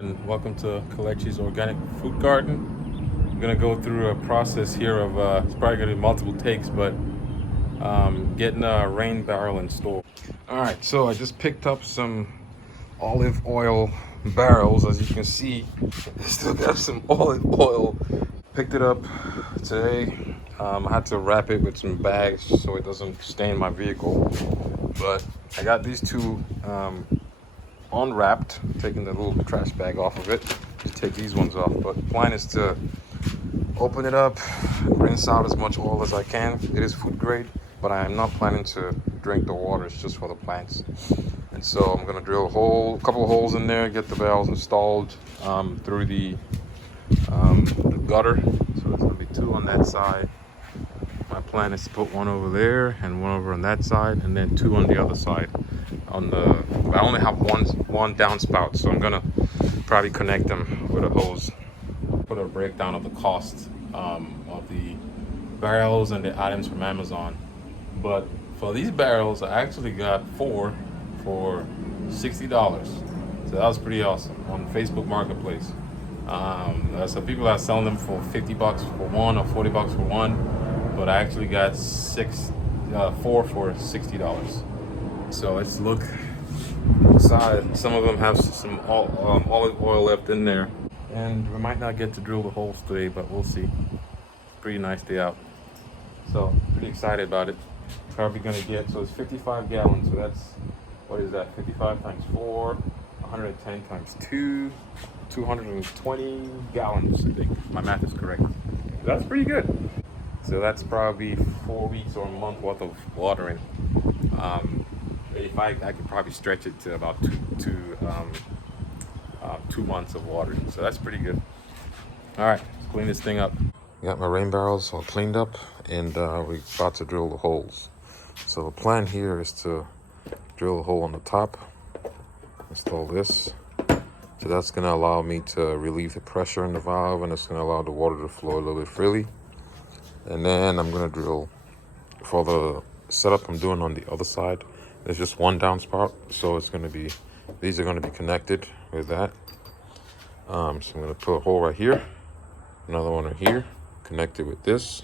And welcome to Kalechi's Organic Fruit Garden. I'm gonna go through a process here of it's probably gonna be multiple takes, but getting a rain barrel installed. All right, so I just picked up some olive oil barrels. As you can see, I still got some olive oil. Picked it up today. I had to wrap it with some bags so it doesn't stain my vehicle. But I got these two unwrapped, taking the little trash bag off of it. Just take these ones off. But the plan is to open it up, rinse out as much oil as I can. It is food grade, but I am not planning to drink the water. It's just for the plants. And so I'm gonna drill a couple of holes in there, get the valves installed through the gutter. So there's gonna be two on that side. My plan is to put one over there and one over on that side, and then two on the other side. I only have one downspout, so I'm gonna probably connect them with a hose. Put a breakdown of the cost of the barrels and the items from Amazon. But for these barrels, I actually got 4 for $60. So that was pretty awesome on Facebook Marketplace. So people are selling them for $50 for one or $40 for one, but I actually got 4 for $60. So let's look inside. Some of them have some olive oil left in there, and we might not get to drill the holes today, but we'll see. Pretty nice day out, so pretty excited about it. Probably gonna get, so it's 55 gallons, so that's, what is that, 55 times 4, 110 times 2, 220 gallons, I think. My math is correct. That's pretty good. So that's probably 4 weeks or a month worth of watering. If I could probably stretch it to about 2 months of watering. So that's pretty good. All right, let's clean this thing up. Got my rain barrels all cleaned up, and we're about to drill the holes. So the plan here is to drill a hole on the top, install this. So that's gonna allow me to relieve the pressure in the valve, and it's gonna allow the water to flow a little bit freely. And then I'm gonna drill for the setup I'm doing on the other side. There's just one downspout, so it's gonna be, these are gonna be connected with that. So I'm gonna put a hole right here, another one right here, connected with this.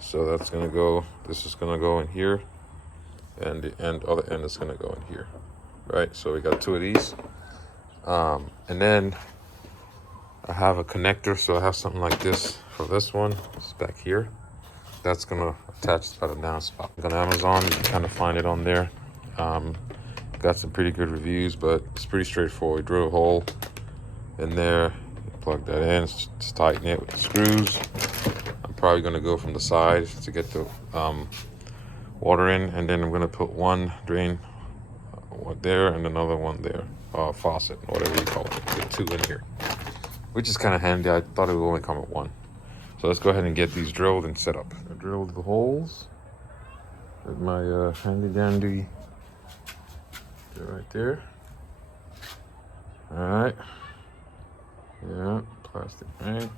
So that's gonna go, this is gonna go in here, and the other end is gonna go in here, right? So we got 2 of these. And then I have a connector, so I have something like this for this one. It's back here. That's gonna attach by the downspout. On Amazon, you can kind of find it on there. Got some pretty good reviews, but it's pretty straightforward. Drill a hole in there, plug that in, just tighten it with the screws. I'm probably gonna go from the side to get the water in, and then I'm gonna put one drain there and another one there, faucet, whatever you call it. Get 2 in here, which is kind of handy. I thought it would only come with 1. So let's go ahead and get these drilled and set up. I drilled the holes with my handy dandy right there. All right. Yeah, plastic bag.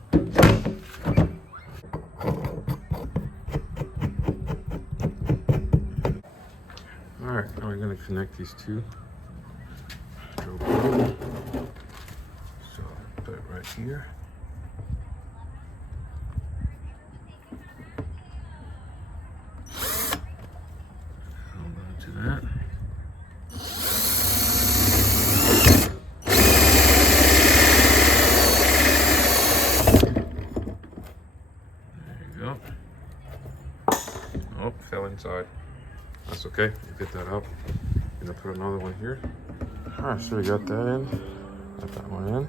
All right, now we're gonna connect these 2. Drill one. So put it right here. That. There you go. Oh, fell inside. That's okay. You get that out. I'm gonna put another one here. Alright, so we got that in. Got that one in.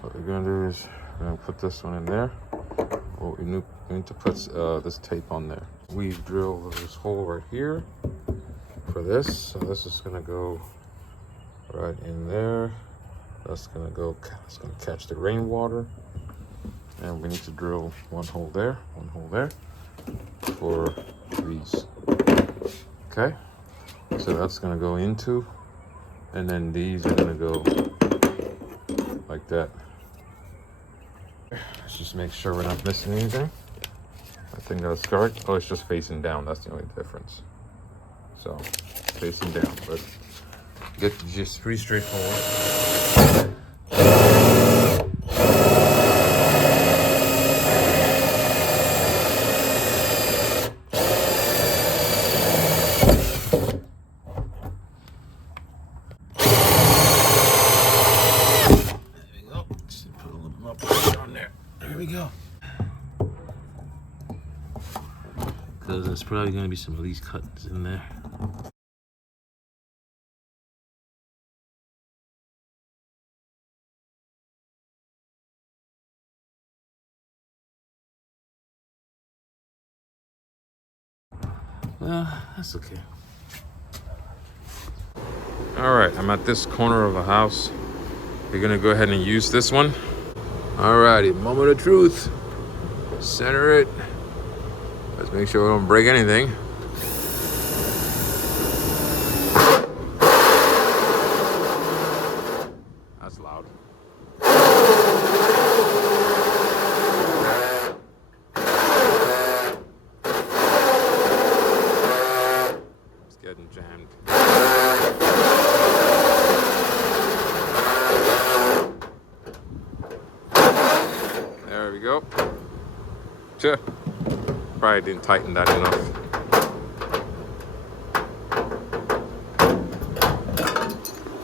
What we're gonna do is we're gonna put this one in there. Oh, we need to put this tape on there. We've drilled this hole right here for this, so this is gonna go right in there. That's gonna go, it's gonna catch the rainwater, and we need to drill one hole there for these. Okay, so that's gonna go into, and then these are gonna go like that. Let's just make sure we're not missing anything. I think that's correct. Oh, it's just facing down. That's the only difference. So facing down, but get just pretty straightforward. we go. Because there's probably going to be some of these cuts in there. Well, that's okay. All right, I'm at this corner of a house. We're gonna go ahead and use this one. All righty, moment of truth. Center it. Let's make sure we don't break anything. That's loud. It's getting jammed. There we go. Sure. Probably didn't tighten that enough.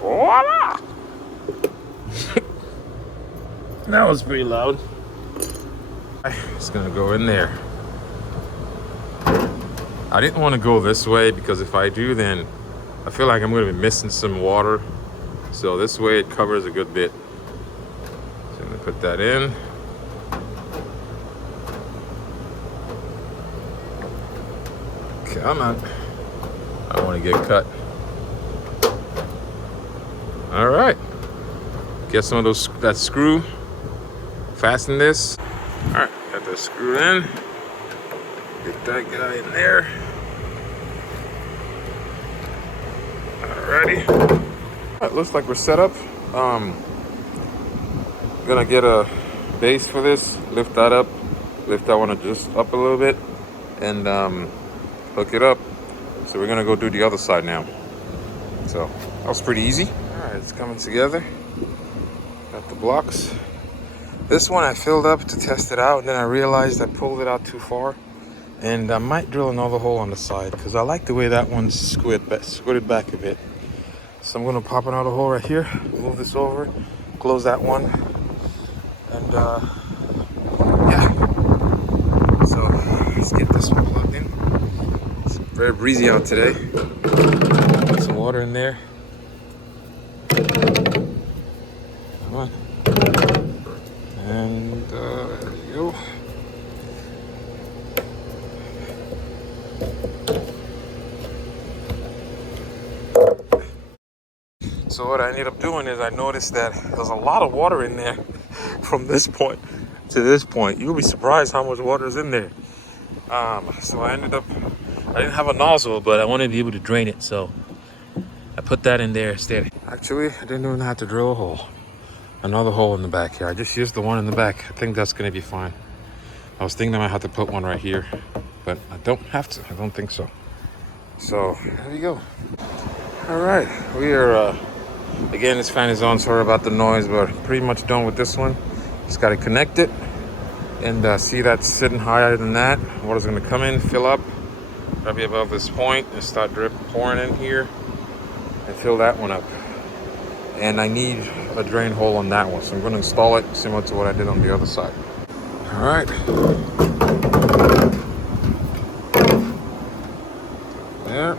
Voila! That was pretty loud. It's gonna go in there. I didn't want to go this way because if I do, then I feel like I'm gonna be missing some water. So this way it covers a good bit. So I'm gonna put that in. Come on. I don't want to get cut. All right. Get some of that screw. Fasten this. All right, got that screw in. Get that guy in there. Alrighty. All right, looks like we're set up. Gonna get a base for this. Lift that up. Lift that one just up a little bit, and hook it up. So we're gonna go do the other side now. So that was pretty easy. All right, it's coming together. Got the blocks. This one I filled up to test it out, and then I realized I pulled it out too far. And I might drill another hole on the side because I like the way that one's squirted back a bit. So I'm gonna pop another hole right here, move this over, close that one, and yeah. So let's get this one plugged in. It's very breezy out today. Put some water in there. Come on. And there you go. So what I ended up doing is I noticed that there's a lot of water in there from this point to this point. You'll be surprised how much water is in there. So I didn't have a nozzle, but I wanted to be able to drain it. So I put that in there instead. Actually, I didn't even have to drill a hole. Another hole in the back here. I just used the one in the back. I think that's gonna be fine. I was thinking I might have to put one right here, but I don't have to. I don't think so. So there you go. All right, we are again, this fan is on. Sorry about the noise, but pretty much done with this one. Just got to connect it, and see that's sitting higher than that. Water's gonna come in, fill up, probably above this point, and start pouring in here, and fill that one up. And I need a drain hole on that one, so I'm going to install it similar to what I did on the other side. All right. There.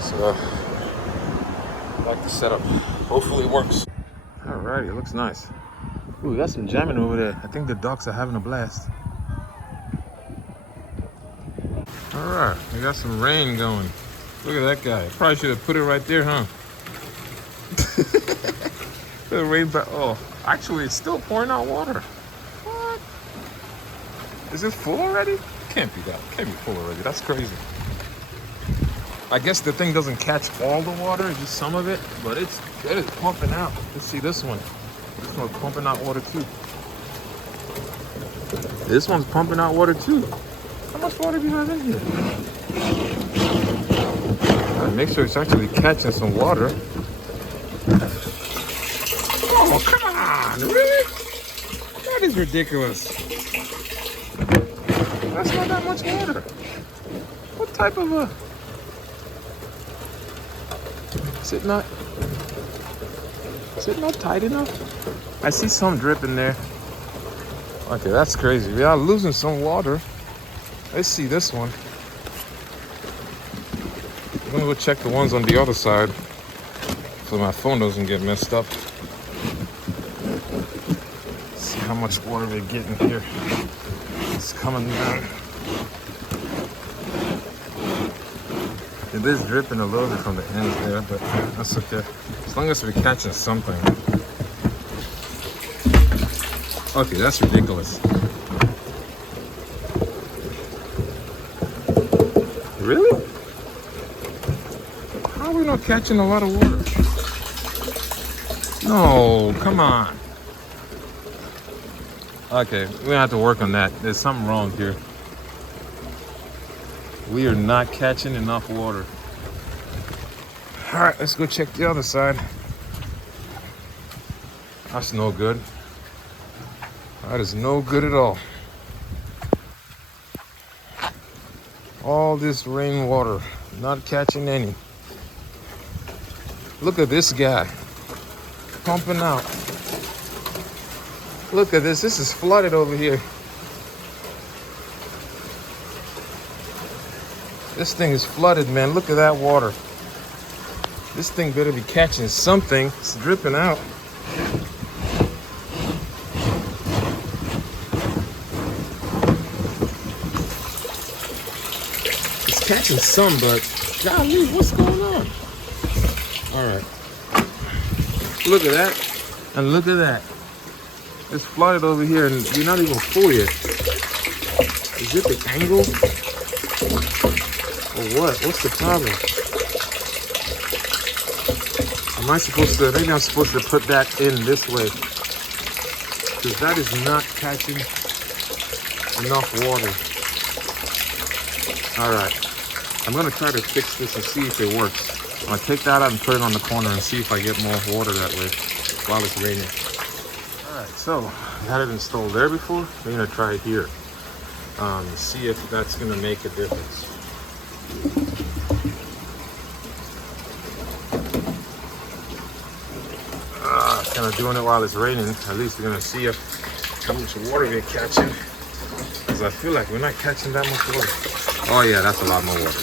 So I like the setup. Hopefully it works. Alrighty, it looks nice. Ooh, we got some jamming over there. I think the ducks are having a blast. Alright, we got some rain going. Look at that guy. Probably should have put it right there, huh? The rain back. Oh, actually, it's still pouring out water. What? Is it full already? Can't be that. Can't be full already. That's crazy. I guess the thing doesn't catch all the water, just some of it, but it is pumping out. Let's see this one. This one's pumping out water too. This one's pumping out water too. How much water do you have in here? Make sure it's actually catching some water. Oh, come on, really? That is ridiculous. That's not that much water. What type of a... Is it not tight enough? I see some dripping there. Okay, that's crazy. We are losing some water. Let's see this one. I'm gonna go check the ones on the other side so my phone doesn't get messed up. See how much water we're getting here. It's coming down. It is dripping a little bit from the ends there, but that's okay. As long as we're catching something. Okay, that's ridiculous. Really? How are we not catching a lot of water? No, come on. Okay, we're gonna have to work on that. There's something wrong here. We are not catching enough water. All right, let's go check the other side. That's no good. That is no good at all. All this rainwater, not catching any. Look at this guy, pumping out. Look at this is flooded over here. This thing is flooded, man. Look at that water. This thing better be catching something. It's dripping out. It's catching some, but golly, what's going on? All right. Look at that. And look at that. It's flooded over here and we're not even full yet. Is it the angle? Or what? What's the problem? Am I supposed to, maybe I'm supposed to put that in this way. Because that is not catching enough water. All right. I'm gonna try to fix this and see if it works. I'm gonna take that out and put it on the corner and see if I get more water that way while it's raining. All right, so I had it installed there before. We're gonna try it here. See if that's gonna make a difference. Kind of doing it while it's raining. At least we're gonna see how much water we're catching. Because I feel like we're not catching that much water. Oh yeah, that's a lot more water.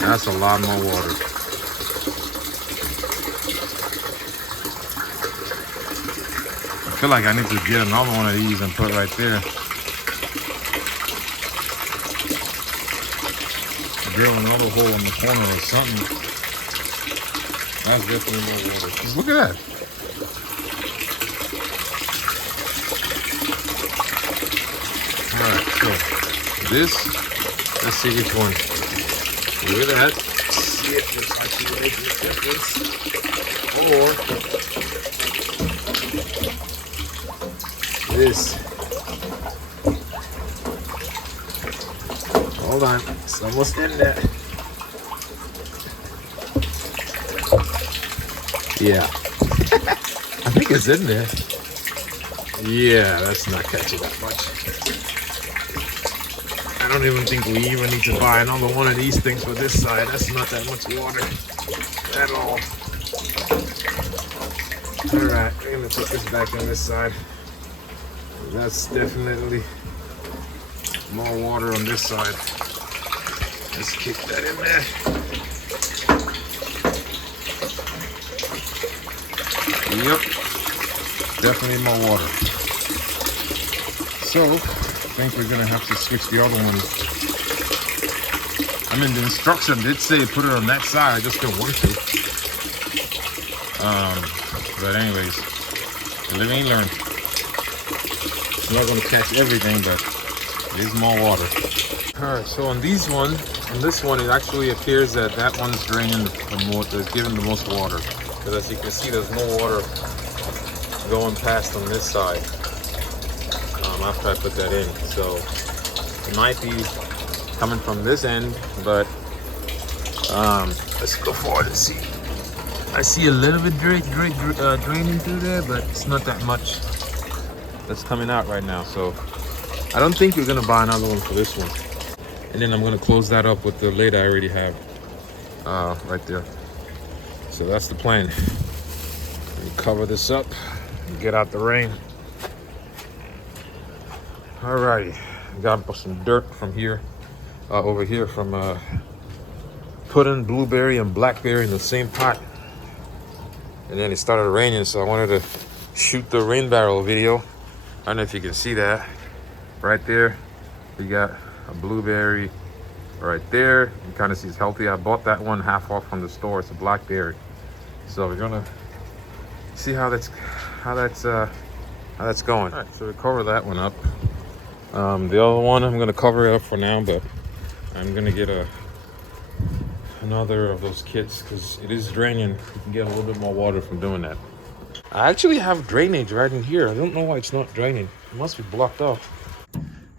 That's a lot more water. I feel like I need to get another one of these and put right there. Drill another hole in the corner or something. That's definitely more water. Just look at that. Alright, so this, let's see which one. Look at that. See if it's actually making a difference. Or this. Hold on, it's almost in there. Yeah, I think it's in there. Yeah, that's not catching that much. I don't even think we even need to buy another one of these things for this side. That's not that much water at all. All right, we're gonna put this back on this side. That's definitely more water on this side. Let's kick that in there. Yep, definitely more water. So, I think we're gonna have to switch the other one. I mean, the instruction did say put it on that side, I just didn't want to. But anyways, live and learn. It's not gonna catch everything, but it is more water. All right, so on this one, it actually appears that that one's draining the most, is giving the most water. Because as you can see, there's more water going past on this side after I put that in. So it might be coming from this end, but let's go forward and see. I see a little bit draining through there, but it's not that much that's coming out right now. So I don't think we're gonna buy another one for this one. And then I'm gonna close that up with the lid I already have right there. So that's the plan. Cover this up and get out the rain. Alrighty, got some dirt from here, over here from putting blueberry and blackberry in the same pot. And then it started raining, so I wanted to shoot the rain barrel video. I don't know if you can see that. Right there, we got a blueberry right there. You kind of see it's healthy. I bought that one half off from the store. It's a blackberry. So we're gonna see how that's going. All right, so we cover that one up. The other one I'm gonna cover it up for now, but I'm gonna get another of those kits because it is draining. You can get a little bit more water from doing that. I actually have drainage right in here. I don't know why it's not draining. It must be blocked off.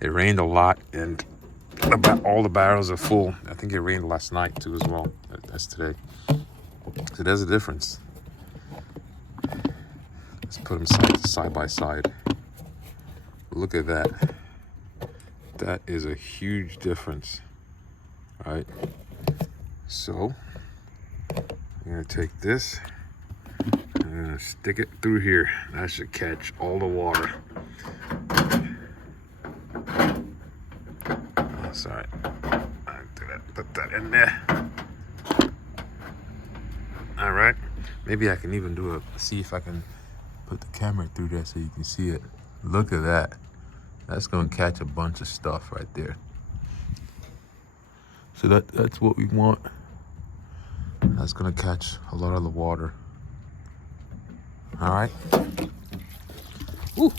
It rained a lot and all the barrels are full. I think it rained last night too as well. That's today. So there's a difference. Let's put them side by side. Look at that. That is a huge difference. All right. So I'm gonna take this and I'm gonna stick it through here. That should catch all the water. Oh, sorry. Put that in there. All right. Maybe I can even see if I can put the camera through there so you can see it. Look at that. That's gonna catch a bunch of stuff right there. So that's what we want. That's gonna catch a lot of the water. All right. Ooh.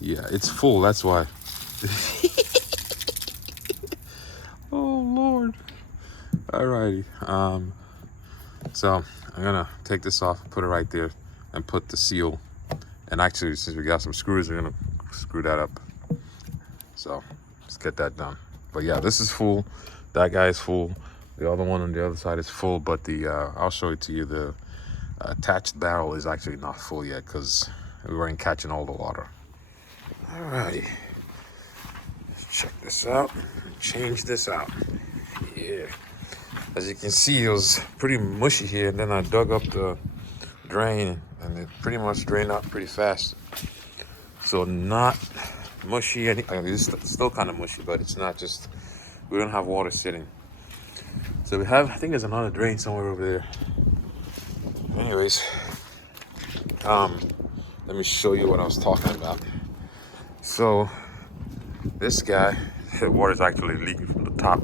Yeah, it's full, that's why. Oh Lord. Alrighty. So I'm gonna take this off, put it right there, and put the seal. And actually, since we got some screws, we're gonna screw that up. So let's get that done. But yeah, this is full. That guy is full. The other one on the other side is full, but I'll show it to you. The attached barrel is actually not full yet because we weren't catching all the water. Alrighty, let's check this out. Change this out. Yeah, as you can see, it was pretty mushy here, and then I dug up the drain, and it pretty much drained out pretty fast. So not mushy. I mean, it's still kind of mushy, but it's not just. We don't have water sitting. So we have, I think there's another drain somewhere over there. Anyways, let me show you what I was talking about. So this guy, the water's actually leaking from the top.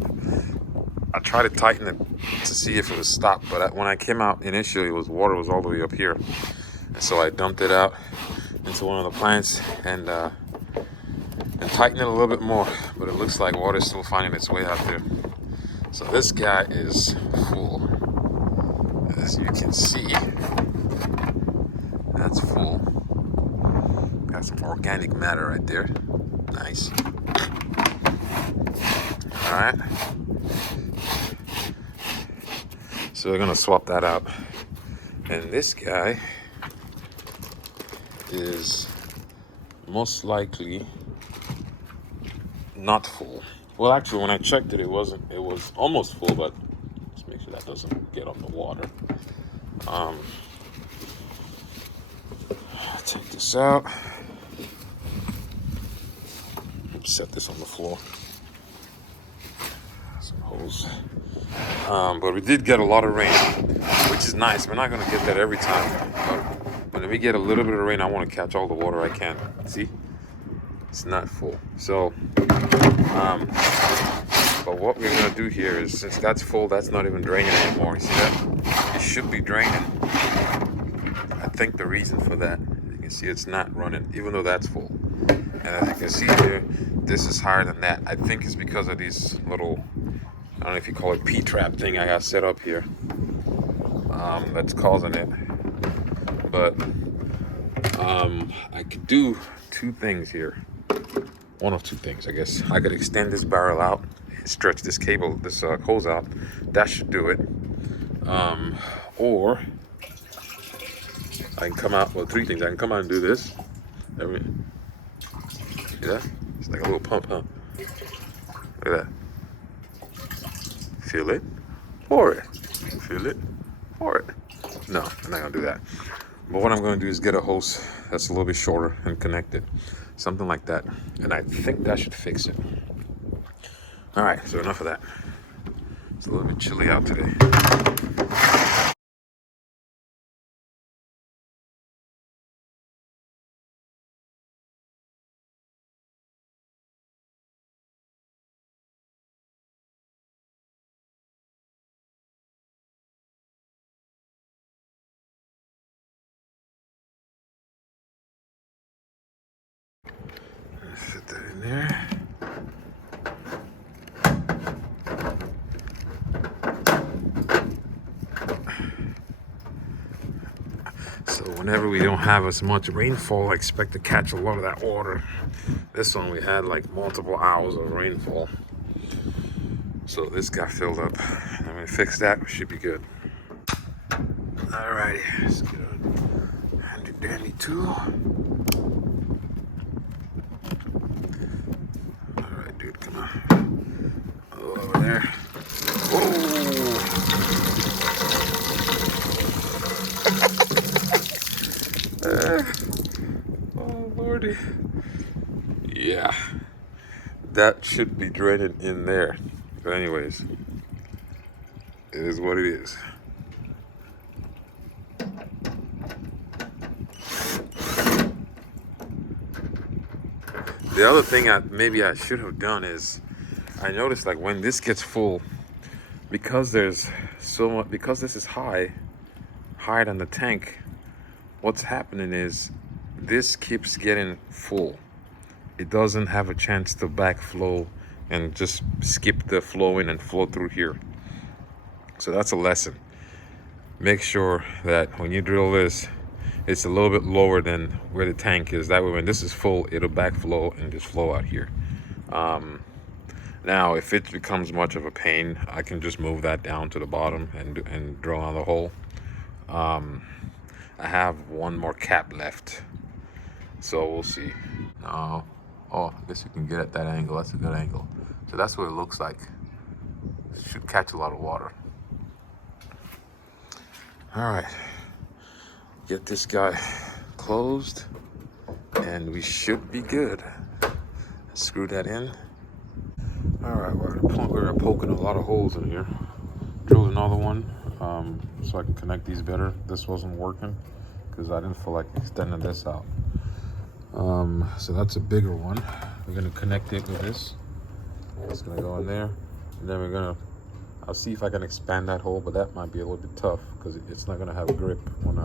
I tried to tighten it to see if it was stopped, but when I came out initially, water was all the way up here. And so I dumped it out into one of the plants and tighten it a little bit more, but it looks like water is still finding its way out there. So this guy is full. As you can see, that's full. Got some organic matter right there. Nice. All right. So we're gonna swap that out. And this guy is most likely not full. Well, actually, when I checked it, it wasn't. It was almost full, but let's make sure that doesn't get on the water. Take this out. Set this on the floor. Some hose. But we did get a lot of rain, which is nice. We're not gonna get that every time, but when we get a little bit of rain, I want to catch all the water I can. See, it's not full. So, but what we're gonna do here is, since that's full, that's not even draining anymore. You see that? It should be draining. I think the reason for that, you can see it's not running, even though that's full. And as you can see here, this is higher than that. I think it's because of these little, I don't know if you call it P-trap thing I got set up here. That's causing it. But I could do two things here. One of two things, I guess. I could extend this barrel out, stretch this cable, this hose out. That should do it. Or I can come out, well, three things. I can come out and do this. See that? It's like a little pump, huh? Look at that. Feel it, pour it. Feel it, pour it. No, I'm not gonna do that. But what I'm gonna do is get a hose that's a little bit shorter and connect it. Something like that. And I think that should fix it. All right, so enough of that. It's a little bit chilly out today. Fit that in there. So whenever we don't have as much rainfall, I expect to catch a lot of that water. This one we had like multiple hours of rainfall. So this got filled up. I'm gonna fix that, we should be good. Alrighty, let's get a handy dandy tool. Alright, dude, come on. Oh, over there. Oh, Lordy. Yeah, that should be draining in there. But anyways, it is what it is. The other thing maybe I should have done is, I noticed like when this gets full, because there's so much, because this is higher than the tank, what's happening is this keeps getting full. It doesn't have a chance to backflow and just skip the flowing and flow through here. So that's a lesson. Make sure that when you drill this, it's a little bit lower than where the tank is. That way when this is full, it'll backflow and just flow out here. Now, if it becomes much of a pain, I can just move that down to the bottom and drill another hole. I have one more cap left, so we'll see. Oh, I guess you can get at that angle. That's a good angle. So that's what it looks like. It should catch a lot of water. All right, get this guy closed and we should be good. Screw that in. All right, we're poking a lot of holes in here. Drilled another one so I can connect these better. This wasn't working because I didn't feel like extending this out. So that's a bigger one. We're gonna connect it with this. It's gonna go in there, and then I'll see if I can expand that hole, but that might be a little bit tough because it's not gonna have grip when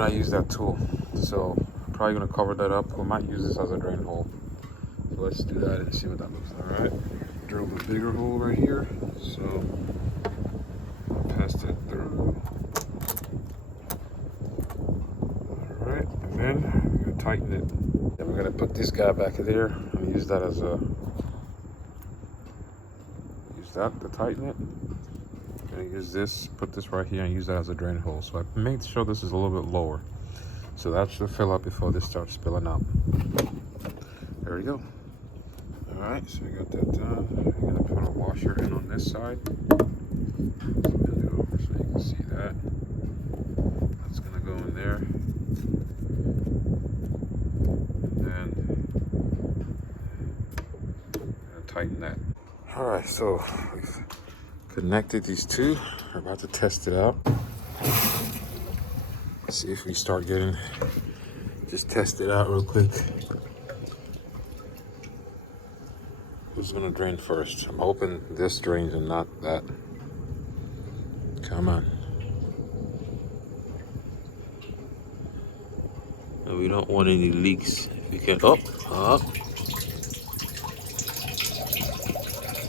I use that tool. So probably gonna cover that up. We might use this as a drain hole. So let's do that and see what that looks like. All right, drilled a bigger hole right here. So I'll pass that through. All right, and then we're gonna tighten it. Then we're gonna put this guy back there and use that to tighten it. I'm gonna use this, put this right here and use that as a drain hole. So I made sure this is a little bit lower. So that should fill up before this starts spilling out. There we go. All right, so we got that done. We're gonna put a washer in on this side. Bend it over so you can see that. That's gonna go in there. And then tighten that. All right, so we've connected these two. We're about to test it out. See if we start getting, just test it out real quick. Who's gonna drain first? I'm hoping this drains and not that. Come on. And we don't want any leaks. If we can, up.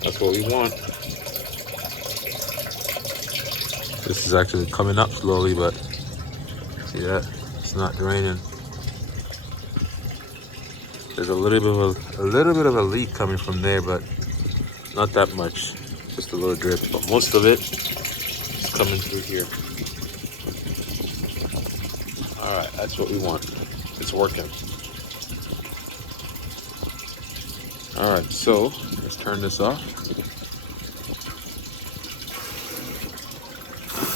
That's what we want. This is actually coming up slowly, but see that? It's not draining. There's a little bit of a leak coming from there, but not that much. Just a little drip. But most of it is coming through here. All right, that's what we want. It's working. All right, so let's turn this off.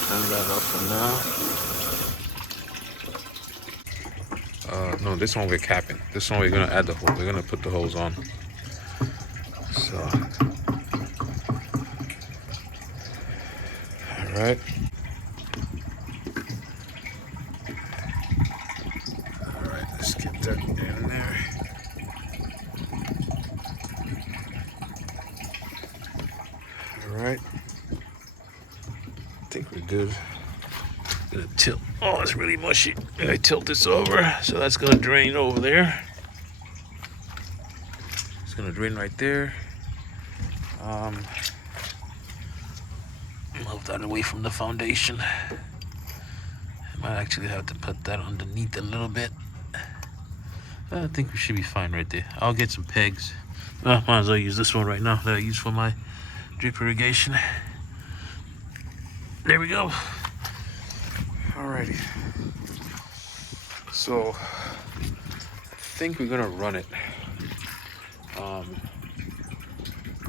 Turn that off for now. No, this one we're capping. This one we're gonna add the hose. We're gonna put the hose on. So, all right. All right, let's get that in there. All right. I think we're good. Gonna tilt. Oh, it's really mushy. I tilt this over, so that's gonna drain over there. It's gonna drain right there. Move that away from the foundation. I might actually have to put that underneath a little bit. I think we should be fine right there. I'll get some pegs. Might as well use this one right now that I use for my drip irrigation. There we go. Alrighty. So I think we're gonna run it. I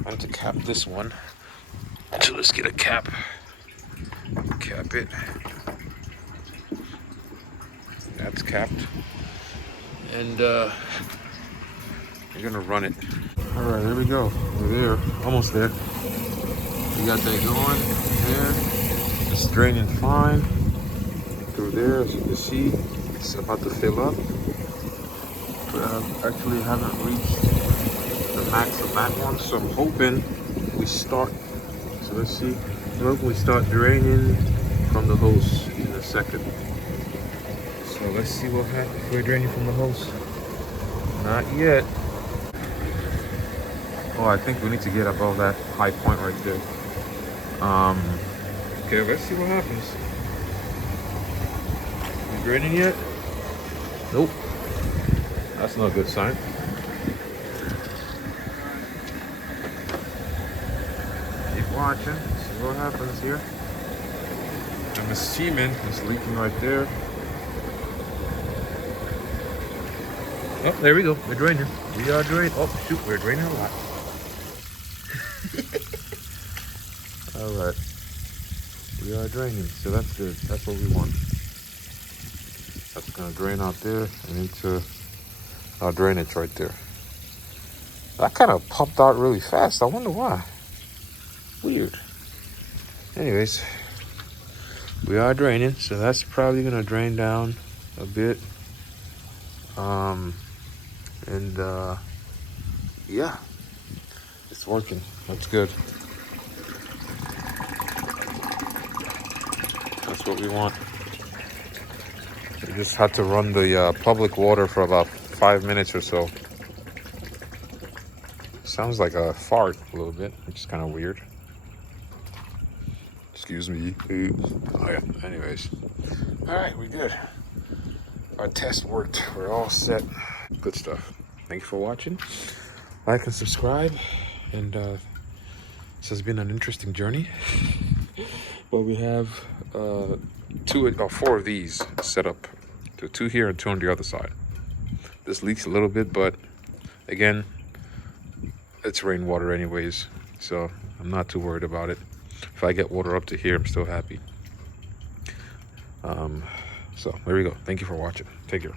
have to cap this one. So let's get a cap. Cap it. That's capped. And we're gonna run it. Alright, there we go. We're there. Almost there. We got that going there. It's draining fine. Through there, as you can see, it's about to fill up. But I actually haven't reached the max of that one, so I'm hoping we start. So let's see. I'm hoping we start draining from the hose in a second. So let's see what happens if we're draining from the hose. Not yet. Oh, I think we need to get above that high point right there. Okay, let's see what happens. You draining yet? Nope. That's not a good sign. Keep watching. See what happens here. And the cement is leaking right there. Oh, there we go. We're draining. We are draining. Oh, shoot. We're draining a lot. All right. We are draining. So that's good. That's what we want. That's going to drain out there and into our drainage right there. That kind of popped out really fast. I wonder why. Weird. Anyways, we are draining. So that's probably going to drain down a bit. Yeah, it's working. That's good. That's what we want. We just had to run the public water for about 5 minutes or so. Sounds like a fart a little bit, which is kind of weird. Excuse me. Oh yeah, anyways. All right, we're good. Our test worked. We're all set. Good stuff. Thank you for watching. Like and subscribe. And this has been an interesting journey. But we have 4 of these set up. 2 here and 2 on the other side. This leaks a little bit, but again, it's rainwater anyways. So I'm not too worried about it. If I get water up to here, I'm still happy. So there we go. Thank you for watching. Take care.